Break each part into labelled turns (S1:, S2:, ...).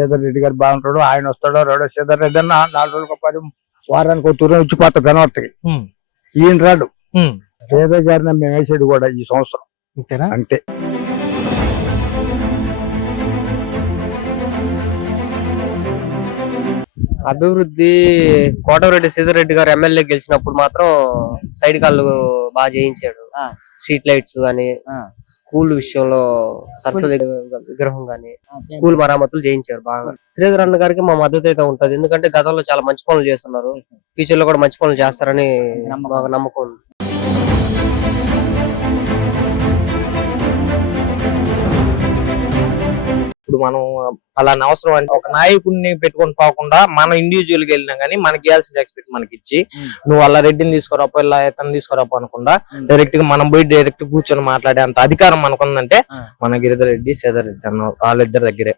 S1: శ్రీధర్ రెడ్డి గారు బాగుంటాడు. ఆయన వస్తాడో రాడో. శ్రీధర్ రెడ్డి అన్న 4 రోజులకు పది వారానికి ఒక తూరం ఇచ్చిపోతా పెనవర్తకి. ఈయన రాడు. శ్రీధర్ గారిని మేము వేసేది కూడా ఈ సంవత్సరం అంతే.
S2: అభివృద్ధి కోటమిరెడ్డి శ్రీధర్ రెడ్డి గారు ఎమ్మెల్యే గెలిచినప్పుడు మాత్రం సైడ్ కాళ్ళు బాగా చేయించాడు. స్ట్రీట్ లైట్స్ గాని, స్కూల్ విషయంలో సరస్వతి విగ్రహం గాని, స్కూల్ మరామతులు చేయించాడు బాగా. శ్రీధర్ అన్న గారికి మా మద్దతు అయితే ఉంటది. ఎందుకంటే గతంలో చాలా మంచి పనులు చేస్తున్నారు. ఫ్యూచర్ లో కూడా మంచి పనులు చేస్తారని మాకు నమ్మకం ఉంది.
S3: ఇప్పుడు మనం అలాంటి అవసరం అంటే ఒక నాయకుడిని పెట్టుకొని పోకుండా మనం ఇండివిజువల్ గా వెళ్ళినా గానీ మనకి ఇవ్వాల్సిన రెస్పెక్ట్ మనకి ఇచ్చి, నువ్వు అలా రెడ్డిని తీసుకురాపో ఇలా ఇతను తీసుకురాపో అనకుండా డైరెక్ట్ గా మనం పోయి డైరెక్ట్ కూర్చొని మాట్లాడే అంత అధికారం మనకుందంటే మన గిరిధర్ రెడ్డి శ్రీధర్ రెడ్డి అన్న వాళ్ళిద్దరి దగ్గరే.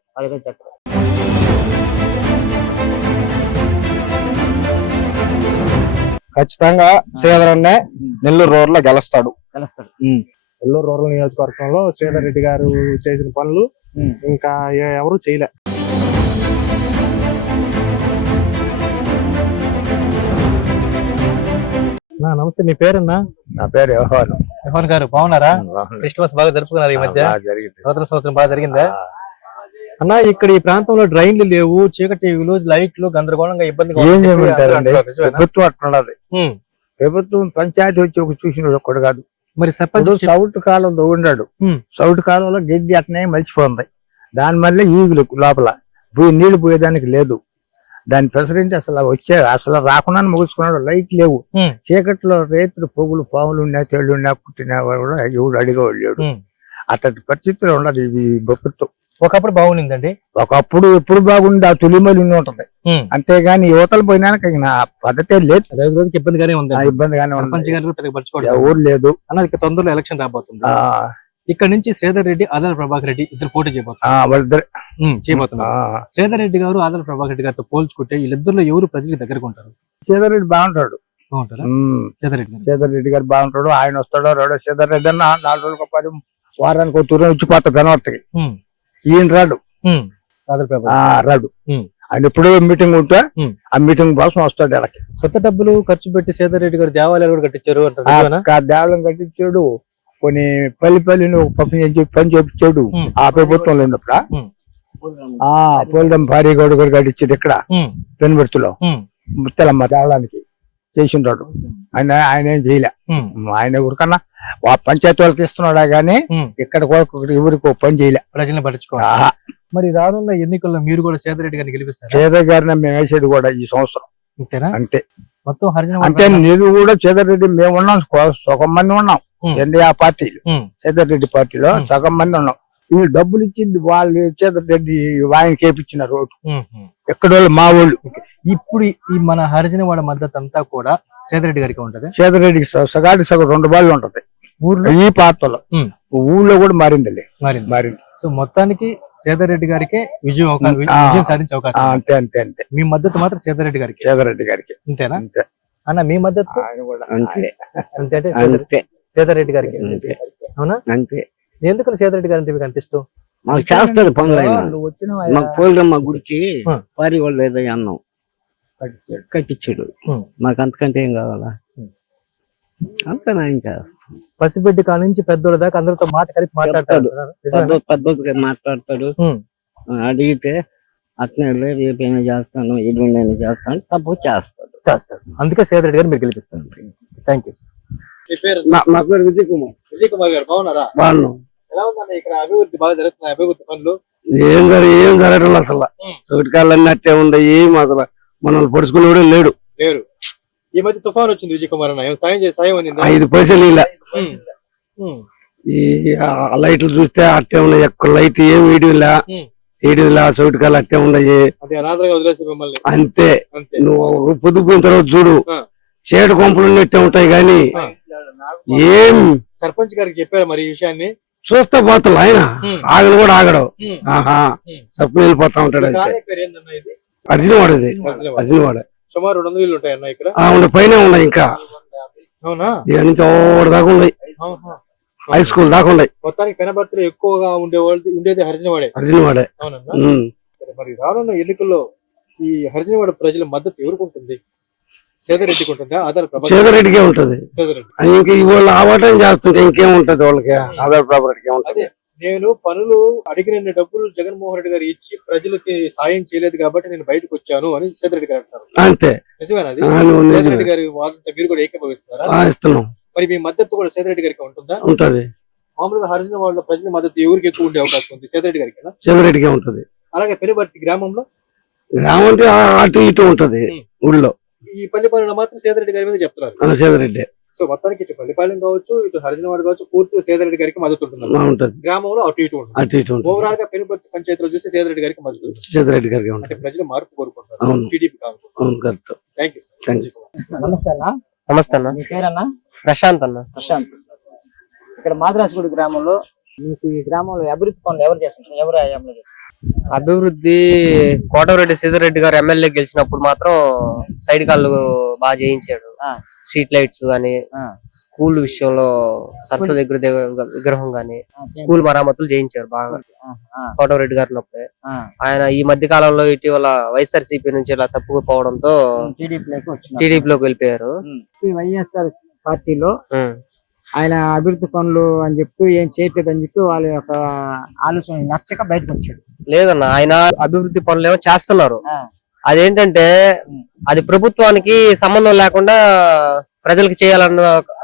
S4: ఖచ్చితంగా శ్రీధర్ అన్నే నెల్లూరు రూరల్ లో గెలుస్తాడు. నెల్లూరు రూరల్ నియోజకవర్గంలో శ్రీధర్ రెడ్డి గారు చేసిన పనులు ఇంకా ఎవరు చేయలే.
S5: నమస్తే, మీ పేరన్నా?
S1: నా పేరు వ్యవహారం.
S5: వ్యవహాన్ గారు బాగున్నారా? క్రిస్మస్ బాగా జరుపుకున్నారు ఈ మధ్య? నూతన సంవత్సరం బాగా జరిగిందా అన్నా? ఇక్కడ ఈ ప్రాంతంలో డ్రైన్లు లేవు, చీకటి లైట్లు గందరగోళంగా ఇబ్బందిగా
S1: ఏం చేయమంటారండి. ప్రభుత్వం అట్లున్నది. ప్రభుత్వం పంచాయతీ వచ్చి ఒక చూసినాడు ఒక్కడు కాదు.
S5: మరి సర్పంచ్
S1: సౌట్ కాలం ఉన్నాడు. సౌట్ కాలంలో గడ్డి అట్నే మలిచిపోతుంది. దాని వల్ల ఈగులు లోపల నీళ్లు పోయేదానికి లేదు. దాని ప్రెసిడెంట్ అసలు రాకుండా ముగుసుకున్నాడు. లైట్ లేవు. చీకట్లో రేతులు పొగులు పాములు ఉన్నా తేళ్లు ఉన్నా పుట్టిన కూడా ఎవడు అడిగేవాడు లేడు. అట్లాంటి పరిస్థితులు ఉండదు ఈ ప్రభుత్వం.
S5: ఒకప్పుడు బాగుండిందండి.
S1: ఒకప్పుడు ఎప్పుడు బాగుండి ఆ తొలిమలి ఉంటది. అంతేగాని యువతలు పోయినాక పద్ధతే లేదు.
S5: రోజుకి ఇబ్బందిగానే ఉంది.
S1: ఇబ్బందిగానే
S5: ఉంది.
S1: ఊరు లేదు
S5: అన్నది. తొందరలో ఎలక్షన్ రాబోతుంది. ఇక్కడ నుంచి శ్రీధర్ రెడ్డి, ఆదాల ప్రభాకర్ రెడ్డి ఇద్దరు పోటీ చేయబోతున్నారు. శ్రీధర్ రెడ్డి గారు ఆదాల ప్రభాకర్ రెడ్డి గారితో పోల్చుకుంటే వీళ్ళిద్దరిలో ఎవరు ప్రజలకు దగ్గరకు ఉంటారు?
S1: శ్రీధర్ రెడ్డి బాగుంటాడు. శ్రీధర్ రెడ్డి గారు బాగుంటాడు. ఆయన వస్తాడో రాడో. శ్రీధర్ రెడ్డి అన్న 4 రోజులకు పది వారానికి ఒక తూరం ఇచ్చిపోతా పెనవర్తకి. ఈయన రాడు. రాడు. ఆయన ఎప్పుడో మీటింగ్ ఉంటే ఆ మీటింగ్ కోసం వస్తాడు. వాళ్ళకి
S5: కొత్త డబ్బులు ఖర్చు పెట్టి శ్రీధర్ రెడ్డి గారు దేవాలయాలు కూడా కట్టించారు.
S1: దేవాలయం కట్టించాడు. కొన్ని పల్లి పని చేపించాడు ఆ ప్రభుత్వంలో ఉన్నప్పుడు. పోలడం భారీ గౌడ గారు కట్టించాడు ఇక్కడ పెనుబర్తిలో ముత్తలమ్మ దేవాలయానికి చేసింటాడు. ఆయన ఏం చేయలే. ఆయన ఊరికన్నా పంచాయతీ వాళ్ళకి ఇస్తున్నాడా గానీ ఇక్కడ ఎవరికి పని చేయలే.
S5: ప్రజలను పట్టించుకోవాలి. మరి రానున్న ఎన్నికల్లో మీరు కూడా శ్రీధర్ రెడ్డి గారిని గెలిపిస్తారు?
S1: శ్రీధర్ గారిని మేము వేసేది కూడా ఈ సంవత్సరం అంతే.
S5: మొత్తం హరిజన
S1: అంటే నేను కూడా శ్రీధర్ రెడ్డి మేము ఉన్నాం. సగం మంది ఉన్నాం ఎన్డీఆ పార్టీలు. శ్రీధర్ రెడ్డి పార్టీలో సగం మంది ఉన్నాం. వీళ్ళు డబ్బులు ఇచ్చింది వాళ్ళు. శ్రీధర్ రెడ్డి ఆయన కేపించిన రోడ్డు ఎక్కడోళ్ళు మా వాళ్ళు.
S5: ఇప్పుడు ఈ మన హరిజనవాడ మద్దతు అంతా కూడా శ్రీధర్ రెడ్డి గారికి ఉంటది.
S1: శ్రీధర్ రెడ్డికి సగాడి సగం 2 బాళ్ళు ఉంటది ఊర్లో. ఈ పాత్రలో ఊళ్ళో కూడా మారింది.
S5: సో మొత్తానికి శ్రీధర్ రెడ్డి గారికి విజయం సాధించే అవకాశం.
S1: అంతే అంతే అంతే.
S5: మీ మద్దతు మాత్రం శ్రీధర్ రెడ్డి గారికి.
S1: శ్రీధర్ రెడ్డి గారికి
S5: అంతేనా అన్న? మీ మద్దతు
S1: అంతే
S5: అంటే శ్రీధర్ రెడ్డి గారికి. అవునా?
S4: అంతే.
S5: ఎందుకు శ్రీధర్ రెడ్డి గారి అంటే మీకు అంత ఇష్టం?
S4: మాకు చేస్తాడు పనులు. మాకు పోలమ్మ గుడికి పారి వాళ్ళు ఏదో అన్నం కట్టించాడు. మాకు అంతకంటే ఏం కావాలా? అంతా నేను చేస్తాను.
S5: పసిబిడ్డ కాడ నుంచి పెద్దోళ్ళ దాకా అందరితో మాట కలిపి మాట్లాడతాడు.
S4: పెద్దోళ్ళతో మాట్లాడతాడు. అడిగితే అట్నే రేపైనా చేస్తాను, ఎల్లుండైనా చేస్తాను, తప్పు చేస్తాడు.
S5: అందుకే శ్రీధర్ రెడ్డి గారు మీరు గెలిపిస్తాను. Thank you.
S4: మా పేరు విజయ్ కుమార్.
S5: విజయ్ కుమార్ గారు బాగున్నారా?
S4: బాగున్నాం.
S5: ఎలా ఉందన్న ఇక్కడ అభివృద్ధి బాగా జరుగుతున్నాయి? అభివృద్ధి పనులు
S4: ఏం జరగడం అసలు. చోటుకాళ్ళన్నీ అట్టే ఉండయి. అసలు మనల్ని పొడుచుకుని కూడా లేడు.
S5: ఈ మధ్య తుఫాన్ వచ్చింది విజయ్ కుమార్ అన్న, సాయం అందింది?
S4: 5 పైసలు ఇలా. ఈ లైట్లు చూస్తే అట్టే ఉన్నాయి. ఎక్కువ లైట్ ఏం వీడియోలా చేయడంలా. చోటుకాళ్ళు అట్టే ఉన్నాయి. అంతే. నువ్వు పొద్దుపోయిన తర్వాత చూడు, చేడు కొంపలు అట్టే ఉంటాయి. గాని ఏం
S5: సర్పంచ్ గారికి చెప్పారు మరి ఈ విషయాన్ని?
S4: చూస్తా పోతాడు ఆయన. ఆగడు కూడా ఆగడు. సప్పు వెళ్ళిపోతా ఉంటాడు. అర్జునవాడది. అర్జునవాడ
S5: సుమారు 200 ఇళ్ళు ఉంటాయన్న ఇక్కడ.
S4: పైన ఉన్నాయి. ఇంకా నుంచి దాకా ఉన్నాయి. హై స్కూల్ దాకా ఉన్నాయి.
S5: మొత్తానికి పెనబర్తిలో ఎక్కువగా ఉండేది హరిజనవాడే.
S4: హరిజనవాడే.
S5: మరి రానున్న ఎన్నికల్లో ఈ హరిజనవాడ ప్రజల మద్దతు ఎవరికి ఉంటుంది? సేదరెడ్డికి ఉంటుందా? ఆధార్ ప్రభాకర్
S4: సేదరెడ్డికే ఉంటది.
S5: సేదరెడ్డి.
S4: ఇంక వాళ్ళు ఆవటం చేస్తుంటే ఇంకేం ఉంటది వాళ్ళకి, ఆధార్ ప్రాపర్టీకి ఉంటది.
S5: నేను పనులు అడిగిన డబ్బులు జగన్మోహన్ రెడ్డి గారు ఇచ్చి ప్రజలకి సాయం చేయలేదు కాబట్టి నేను బయటకు వచ్చాను అని సేదరెడ్డి గారు అంటారు.
S4: అంతే.
S5: నిజమేనా అది?
S4: నిజమే.
S5: సేదరెడ్డి గారి వాదంతో మీరు కూడా ఏకీభవిస్తున్నారా?
S4: ఇస్తున్నాం.
S5: మరి మీ మద్దతు కూడా సేదరెడ్డి గారికి ఉంటుందా?
S4: ఉంటది.
S5: మామూలుగా హరిజనవాడ ప్రజల మద్దతు ఎవరికి ఎక్కువ ఉండే అవకాశం ఉంది? సేదరెడ్డి గారికి కదా?
S4: సేదరెడ్డికే ఉంటది.
S5: అలాగే పెనుబర్తి గ్రామంలో
S4: గ్రామం అంటే అటు ఇటు ఉంటది ఊళ్ళో.
S5: ఈ పల్లిపాలెంలో మాత్రం సేదరెడ్డి గారి మీద చెప్తున్నారు.
S4: సేదరెడ్డి.
S5: సో మొత్తానికి ఇటు పల్లిపాలెం కావచ్చు, ఇటు హరిజనవాడ కావచ్చు, పూర్తిగా సేదరెడ్డి గారికి మద్దతు ఉంటుంది.
S4: ఉంటది.
S5: గ్రామంలో అటు ఇటు ఉంటుంది.
S4: అటు ఇటు ఉంటుంది.
S5: ఓవరాల్ గా పెనుబర్తి పంచాయతీలో చూస్తే సేదరెడ్డి గారికి మద్దతు ఉంటుంది.
S4: సేదరెడ్డి గారికి
S5: అంటే
S4: ఉంటది.
S5: ప్రజలు మార్పు కోరుకుంటారు.
S4: అవును.
S5: టీడీపీ కాదు.
S4: అవును, correct.
S5: Thank you
S4: thank you.
S6: నమస్తే అన్న.
S2: నమస్తే అన్న.
S6: మీ పేరన్నా?
S2: ప్రశాంత్ అన్న.
S6: ప్రశాంత్. ఇక్కడ మాద్రాసుగూడి గ్రామంలో మీకు ఈ గ్రామంలో అభివృద్ధి పనులు ఎవరు చేస్తుంటారు? ఎవరు హయాంలో చేస్తారు?
S2: అభివృద్ధి కోటమిరెడ్డి సీతారెడ్డి గారు ఎమ్మెల్యే గెలిచినప్పుడు మాత్రం సైడ్ కాళ్ళు బాగా చేయించాడు. స్ట్రీట్ లైట్స్ గానీ, స్కూల్ విషయంలో సరస్వతి విగ్రహం గానీ, స్కూల్ మరామతులు చేయించారు బాగా కోటమిరెడ్డి గారు ఉన్నప్పుడే. ఆయన ఈ మధ్య కాలంలో ఇటీవల వైఎస్ఆర్సీపీ నుంచి ఇలా తప్పుకుపోవడంతో టీడీపీలోకి వెళ్ళిపోయారు.
S6: వైఎస్ఆర్ పార్టీలో ఆయన అభివృద్ధి పనులు అని చెప్పి ఏం చేయట్లేదు అని చెప్పి వాళ్ళ యొక్క ఆలోచన నచ్చక బయటకు వచ్చాడు.
S2: లేదన్న, ఆయన అభివృద్ధి పనులు ఏమో చేస్తున్నారు. అదేంటంటే అది ప్రభుత్వానికి సంబంధం లేకుండా ప్రజలకు చేయాలన్న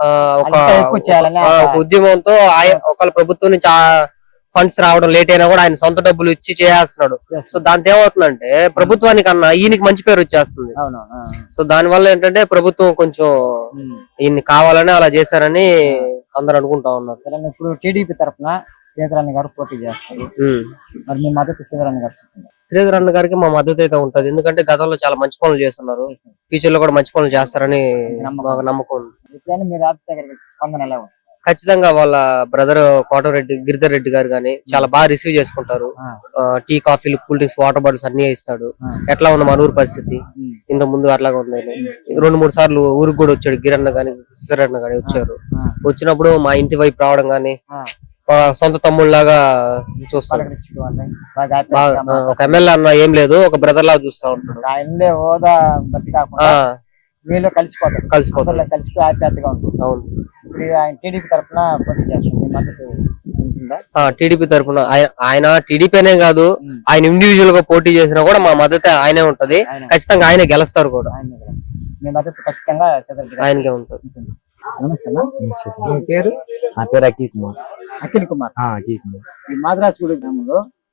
S2: ఒక ఉద్యమంతో ఒకళ్ళ ప్రభుత్వం నుంచి ఫండ్స్ రావడం లేట్ అయినా కూడా ఆయన సొంత డబ్బులు ఇచ్చి చేస్తున్నాడు. సో దాంతో ఏమవుతుందంటే ప్రభుత్వానికి అన్న ఈయనకి మంచి పేరు వచ్చేస్తుంది. సో దాని వల్ల ఏంటంటే ప్రభుత్వం కొంచెం ఈయన్ని కావాలని అలా చేశారని అందరు అనుకుంటా ఉన్నారు.
S6: ఇప్పుడు టీడీపీ తరఫున శ్రీధరన్న గారు పోటీ చేస్తారు. మరి మీ మద్దతు శ్రీధరన్న గారు?
S2: శ్రీధరన్న గారికి మా మద్దతు అయితే ఉంటది. ఎందుకంటే గతంలో చాలా మంచి పనులు చేస్తున్నారు, ఫ్యూచర్ లో కూడా మంచి పనులు చేస్తారని మాకు నమ్మకం ఉంది.
S6: మీరు స్పందన ఎలా ఉంది?
S2: ఖచ్చితంగా వాళ్ళ బ్రదర్ కోటమిరెడ్డి గిరిధర్ రెడ్డి గారు గానీ చాలా బాగా రిసీవ్ చేసుకుంటారు. టీ, కాఫీలు, కూల్ డ్రింక్స్, వాటర్ బాటిల్స్ అన్ని ఇస్తాడు. ఎట్లా ఉంది మన ఊరు పరిస్థితి? ఇంత ముందు అట్లాగా ఉంది. 2-3 సార్లు ఊరికి కూడా వచ్చాడు. గిరన్న గాని శ్రీధరన్న గాని వచ్చారు. వచ్చినప్పుడు మా ఇంటి వైపు రావడం గానీ సొంత తమ్ముళ్ళలాగా చూస్తాడు. ఒక ఎమ్మెల్యే అన్న ఏం లేదు, ఒక బ్రదర్ లాగా చూస్తా ఉంటాడు. కలిసిపోతాడు.
S6: కలిసిపోయి హ్యాపీగా ఉంటుంది.
S2: అవును.
S6: ఇప్పుడు ఆయన టీడీపీ తరఫున పోటీ చేస్తారు.
S2: టీడీపీ తరఫున ఆయన టీడీపీ అనే కాదు, ఆయన ఇండివిజువల్ గా పోటీ చేసినా కూడా మా మద్దతు ఆయనే ఉంటది. ఖచ్చితంగా ఆయనే గెలుస్తారు కూడా.
S6: మీ మద్దతు ఖచ్చితంగా
S2: ఆయనకే ఉంటుంది.
S6: నమస్తే. మీ పేరు?
S1: నా పేరు అఖిల్ కుమార్.
S6: అఖిల్ కుమార్. ఈ మాద్రాసుగూడి గ్రామంలో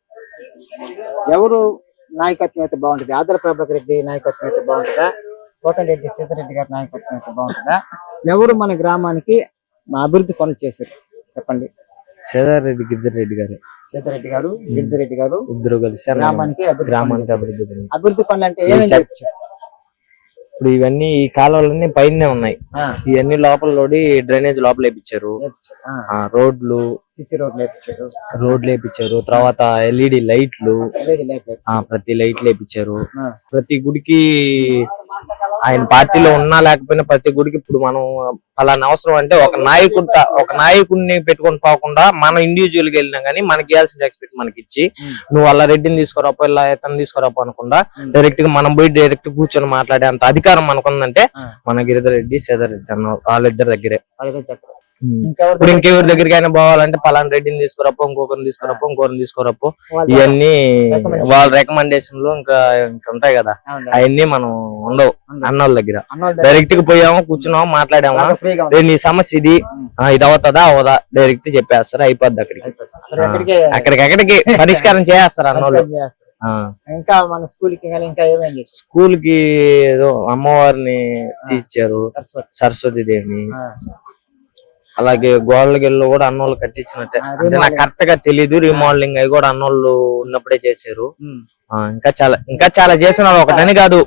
S6: ఎవరు నాయకత్వం అయితే బాగుంటుంది? ఆధార్ ప్రభాకర్ రెడ్డి నాయకత్వం అయితే బాగుంటుందా? కోటమిరెడ్డి సీతారెడ్డి గారి నాయకత్వం అయితే బాగుంటుందా? ఎవరు మన గ్రామానికి మా అభివృద్ధి పనులు చేశారు చెప్పండి?
S3: సేదారెడ్డి గిరిధర్ రెడ్డి గారు.
S6: సీతారెడ్డి గారు, గిరిధర్ రెడ్డి గారు
S3: ఇద్దరు కలిసి
S6: గ్రామానికి
S3: అభివృద్ధి
S6: పనులు అంటే ఏమేమి?
S3: ఇప్పుడు ఇవన్నీ ఈ కాలువలన్నీ పైనే ఉన్నాయి. ఇవన్నీ లోపల డ్రైనేజ్ లోపల వేపించారు. రోడ్లు,
S6: సిసి
S3: రోడ్లు వేపించారు. తర్వాత ఎల్ఈడి లైట్లు, ప్రతి లైట్లు వేపించారు. ప్రతి గుడికి ఆయన పార్టీలో ఉన్నా లేకపోయినా ప్రతి గుడికి ఇప్పుడు మనం ఫలానా అవసరం అంటే ఒక నాయకుడిని పెట్టుకొని పోకుండా మనం ఇండివిజువల్ గా వెళ్ళినా గానీ మనకి ఇవ్వాల్సిన రెస్పెక్ట్ మనకి ఇచ్చి, నువ్వు వాళ్ళ రెడ్డిని తీసుకురాపో ఇలా ఇతను తీసుకురాపో అనకుండా డైరెక్ట్ గా మనం పోయి డైరెక్ట్ కూర్చొని మాట్లాడే అంత అధికారం మనకుందంటే మన గిరిధర్ రెడ్డి, సేదర్ రెడ్డి అన్న వాళ్ళిద్దరి దగ్గరే. ఇప్పుడు ఇంకెవరి దగ్గరికి అయినా పోవాలంటే పలానా రెడ్డిని తీసుకురాపో, ఇంకొకరిని తీసుకురాపో ఇవన్నీ వాళ్ళ రికమెండేషన్లు ఇంకా ఉంటాయి కదా, అవన్నీ మనం ఉండవు అన్నోళ్ళ దగ్గర. డైరెక్ట్ గా పోయాము, కూర్చున్నాము, మాట్లాడాము, నీ సమస్య ఇది అవుతుందా అవదా డైరెక్ట్ చెప్పేస్తారు, అయిపోద్ది. అక్కడికి పరిష్కారం చేస్తారు అన్నోళ్ళు.
S6: ఇంకా మన
S3: స్కూల్ కి ఏదో అమ్మవారిని తీర్చారు, సరస్వతి దేవిని. అలాగే గోడలగిల్లో కూడా అన్నోళ్ళు కట్టించినట్టే. అంటే నాకు కరెక్ట్ గా తెలీదు, రీమోడలింగ్ అవి కూడా అన్నోళ్ళు ఉన్నప్పుడే చేశారు. ఇంకా చాలా చేస్తున్నారు, ఒకటని కాదు.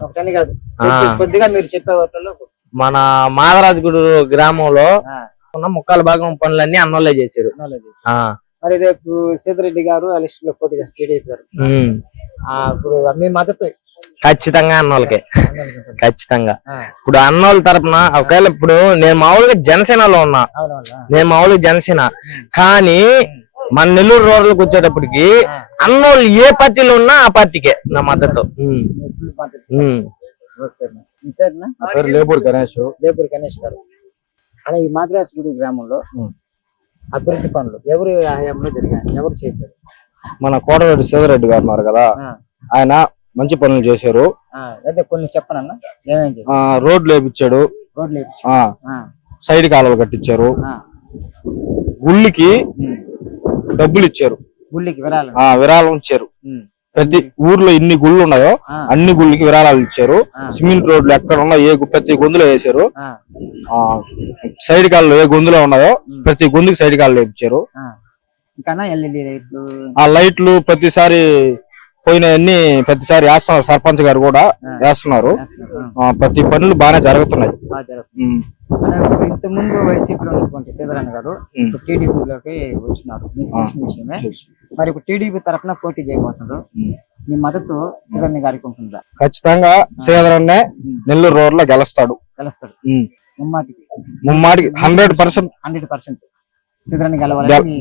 S3: మన మాదరాజుగూడు గ్రామంలో ఉన్న 3/4 పనులన్నీ అన్నోళ్ళే చేశారు.
S6: మరి రేపు సీతారెడ్డి గారు లిస్ట్ లో పోటీ చేస్తారు టీడీపీ గారు. ఇప్పుడు మీ మద్దతు
S3: ఖచ్చితంగా అన్నోళ్ళకే, ఖచ్చితంగా. ఇప్పుడు అన్నోళ్ళ తరపున ఒకవేళ ఇప్పుడు నేను మామూలుగా జనసేనలో ఉన్నా, కానీ మన నెల్లూరు రూరల్కి వచ్చేటప్పటికి అన్నోళ్ళు ఏ పార్టీలో ఉన్నా ఆ పార్టీకే నా మద్దతు.
S6: ఫుల్ మద్దతు ఇస్తారు. ఓకే అన్న. మీ పేరునా?
S1: నా పేరు లేబూర్ గణేష్.
S6: లేపూరి గణేష్ గారు. అలా ఈ మాద్రాసుగూడెం గ్రామంలో అభివృద్ధి పనులు ఎవరు హయాంలో జరిగాయి, ఎవరు చేశారు?
S1: మన కోటరెడ్డి సేదరెడ్డి గారు ఉన్నారు కదా, ఆయన మంచి పనులు చేశారు.
S6: అయితే కొన్ని చెప్పనన్నా ఏమేం చేశారు?
S1: రోడ్లు వేపించాడు,
S6: రోడ్లు వేయించారు.
S1: సైడ్ కాలువలు కట్టించారు, గుళ్ళకి డబ్బులు ఇచ్చారు,
S6: గుళ్ళకి విరాళం.
S1: విరాళం ఇచ్చారు. ప్రతి ఊర్లో ఎన్ని గుళ్ళు ఉన్నాయో అన్ని గుళ్ళకి విరాళాలు ఇచ్చారు. సిమెంట్ రోడ్లు ఎక్కడ ఉన్నాయో ప్రతి గొంతులో వేసారు. సైడ్ కాళ్ళు ఏ గొంతులో ఉన్నాయో ప్రతి గొంతుకి సైడ్ కాళ్ళు వేయించారు.
S6: ఇంకా ఎల్ఈడి లైట్లు,
S1: ఆ లైట్లు ప్రతిసారి పోయినవన్నీ ప్రతిసారి వేస్తున్నారు. సర్పంచ్ గారు కూడా వేస్తున్నారు. ప్రతి పనులు బాగానే జరుగుతున్నాయి.
S6: ఇంత ముందు వైసీపీలో ఉన్నటువంటి సీతారామ గారు ఇప్పుడు టీడీపీలోకి వచ్చినారు, మీకు తెలిసిన విషయమే. మరి ఇప్పుడు టీడీపీ తరఫున పోటీ చేయబోతున్నారు, మీ మద్దతు సీతారామ గారికి ఉంటుందా?
S1: ఖచ్చితంగా శ్రీధరన్నే నెల్లూరు రోడ్ లో గెలుస్తాడు. ముమ్మాటికి 100%
S6: సీతారామ గెలవాలి.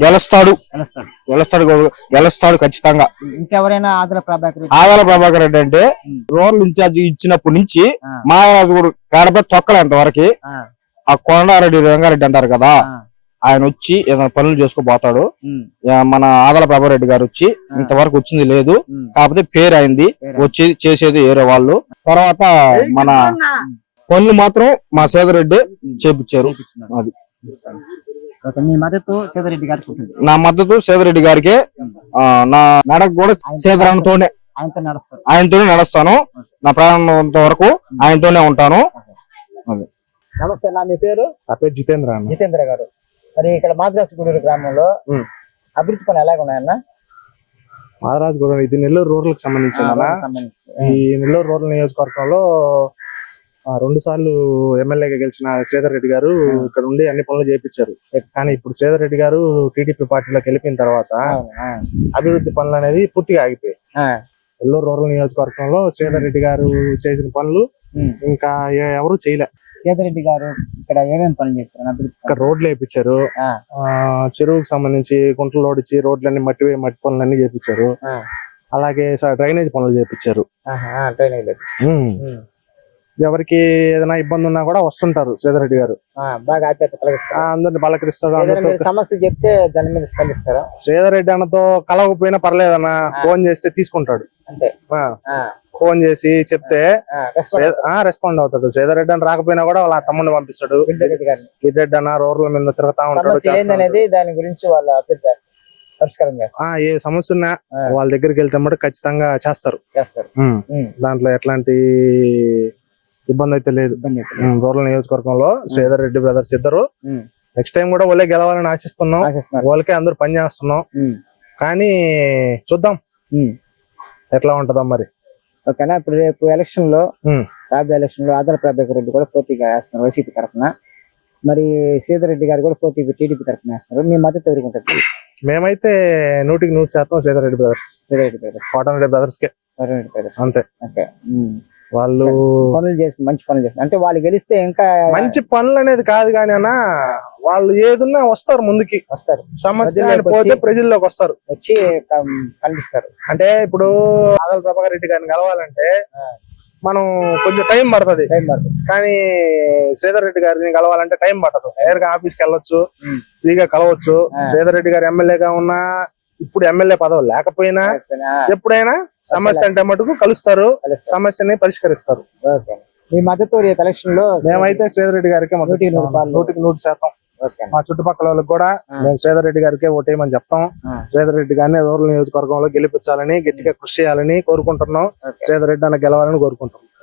S1: గెలుస్తాడు ఖచ్చితంగా.
S6: ఇంకెవరైనా ఆదల
S1: ప్రభాకర్ రెడ్డి అంటే రోడ్లు ఇన్ఛార్జి ఇచ్చినప్పటి నుంచి మహారాజు కూడా కాడపై తొక్కలేంత వరకు ఆ కొండారెడ్డి రంగారెడ్డి అంటారు కదా, ఆయన వచ్చి ఏదైనా పనులు చేసుకోబోతాడు. మన ఆదల ప్రభారెడ్డి గారు వచ్చి ఇంతవరకు వచ్చింది లేదు, కాకపోతే పేరు అయింది, వచ్చి చేసేది వేరే వాళ్ళు. తర్వాత మన పనులు మాత్రం మా సేదరెడ్డి చేపించారు. అది
S6: మీ మద్దతు సేదరెడ్డి గారికి ఉంటుంది?
S1: నా మద్దతు సేదరెడ్డి గారికి. నా నడక కూడా సేదరణతోనే ఆయనతోనే నడుస్తాను. నా ప్రాణంత వరకు ఆయనతోనే ఉంటాను.
S6: నమస్తే, నా మీ పేరు?
S1: నా పేరు జితేంద్ర.
S6: జితేంద్ర గారు, మరి ఇక్కడ మాద్రాసుగూడెం గ్రామంలో అభివృద్ధి పనులు ఎలాగ ఉన్నాయన్న?
S1: మాద్రాసుగూడెం ఇది నెల్లూరు రూరల్ కి సంబంధించిన ఈ నెల్లూరు రూరల్ నియోజకవర్గంలో 2 సార్లు ఎమ్మెల్యేగా గెలిచిన శ్రీధర్ రెడ్డి గారు ఇక్కడ ఉండి అన్ని పనులు చేయించారు. కానీ ఇప్పుడు శ్రీధర్ రెడ్డి గారు టీడీపీ పార్టీలోకి వెళ్ళిపోయిన తర్వాత అభివృద్ధి పనులు అనేది పూర్తిగా ఆగిపోయాయి. నెల్లూరు రూరల్ నియోజకవర్గంలో శ్రీధర్ రెడ్డి గారు చేసిన పనులు ఇంకా ఎవరు చేయలే.
S6: శ్రీధర్ రెడ్డి గారు ఇక్కడ ఏమేమి పనులు చేస్తారు?
S1: ఇక్కడ రోడ్లు వేయించారు, చెరువుకు సంబంధించి గుంటలు లోడిచ్చి రోడ్లన్నీ మట్టి పనులన్నీ చేయించారు. అలాగే డ్రైనేజ్ పనులు చేయించారు. ఎవరికి ఏదైనా ఇబ్బంది ఉన్నా కూడా వస్తుంటారు శ్రీధర్ రెడ్డి గారు.
S6: బాగా
S1: అందరిని పలకరిస్తాడు.
S6: సమస్యలు చెప్తే దాని మీద స్పందిస్తారా?
S1: శ్రీధర్ రెడ్డి అన్నతో కలవకపోయినా పర్లేదన్నా ఫోన్ చేస్తే తీసుకుంటాడు.
S6: అంతే,
S1: ఫోన్ చేసి చెప్తే రెస్పాండ్ అవుతాడు. శ్రీధర్ రెడ్డి అని రాకపోయినా కూడా వాళ్ళ తమ్ముడిని పంపిస్తాడు. గిడ్రెడ్డి అన్న రోడ్ల మీద తిరుగుతా ఉంటాడు.
S6: దాని గురించి వాళ్ళు అప్పీల్ చేస్తారు, పరిష్కారం చేస్తారు.
S1: ఏ సమస్య ఉన్నా వాళ్ళ దగ్గరికి వెళ్తే మటు ఖచ్చితంగా చేస్తారు. దాంట్లో ఎట్లాంటి ఇబ్బంది అయితే లేదు. రూరల్ నియోజకవర్గంలో శ్రీధర్ రెడ్డి బ్రదర్స్ ఇద్దరు నెక్స్ట్ టైం కూడా వాళ్ళే గెలవాలని ఆశిస్తున్నాం. వాళ్ళకే అందరూ పని చేస్తున్నాం. కానీ చూద్దాం ఎట్లా ఉంటదో మరి.
S6: ఓకేనా? ఇప్పుడు రేపు ఎలక్షన్ లో, రాబోయే ఎలక్షన్ లో ఆదల ప్రభాకర్ రెడ్డి కూడా పోటీగా వేస్తున్నారు వైసీపీ తరఫున. మరి శ్రీధర్ రెడ్డి గారు కూడా పోటీ టీడీపీ తరఫున వేస్తున్నారు. మీ మద్దతు ఎవరికి ఉంటుంది?
S1: మేమైతే 100% శ్రీధర్ రెడ్డి బ్రదర్స్, కాటన్ రెడ్డి బ్రదర్స్ కే అంతే. వాళ్ళు
S6: పనులు చేస్తారు, మంచి పనులు చేస్తారు. అంటే వాళ్ళు గెలిస్తే ఇంకా
S1: మంచి పనులు అనేది కాదు కానీ అన్న, వాళ్ళు ఏదున్నా వస్తారు, ముందుకి వస్తారు. సమస్య పోతే ప్రజల్లోకి వస్తారు,
S6: వచ్చి కనిపిస్తారు.
S1: అంటే ఇప్పుడు ఆదల ప్రభాకర్ రెడ్డి గారిని కలవాలంటే మనం కొంచెం టైం పడుతుంది. కానీ శ్రీధర్ రెడ్డి గారిని కలవాలంటే టైం పట్టదు. నేరుగా ఆఫీస్కి వెళ్ళొచ్చు, ఫ్రీగా కలవచ్చు. శ్రీధర్ రెడ్డి గారు ఎమ్మెల్యేగా ఉన్నా, ఇప్పుడు ఎమ్మెల్యే పదవి లేకపోయినా, ఎప్పుడైనా సమస్య అంటే మటుకు కలుస్తారు, సమస్యని పరిష్కరిస్తారు.
S6: మీ మద్దతు రేపు ఎలక్షన్ లో
S1: మేమైతే శ్రీధర్ రెడ్డి గారికి 100%. మా చుట్టుపక్కల వాళ్ళకి కూడా మేము శ్రీధర్ రెడ్డి గారికి ఓటేయమని చెప్తాం. శ్రీధర్ రెడ్డి గారిని రూరల్ నియోజకవర్గంలో గెలిపించాలని, గట్టిగా కృషి చేయాలని కోరుకుంటున్నాం. శ్రీధర్ రెడ్డి అన్న గెలవాలని కోరుకుంటున్నాం.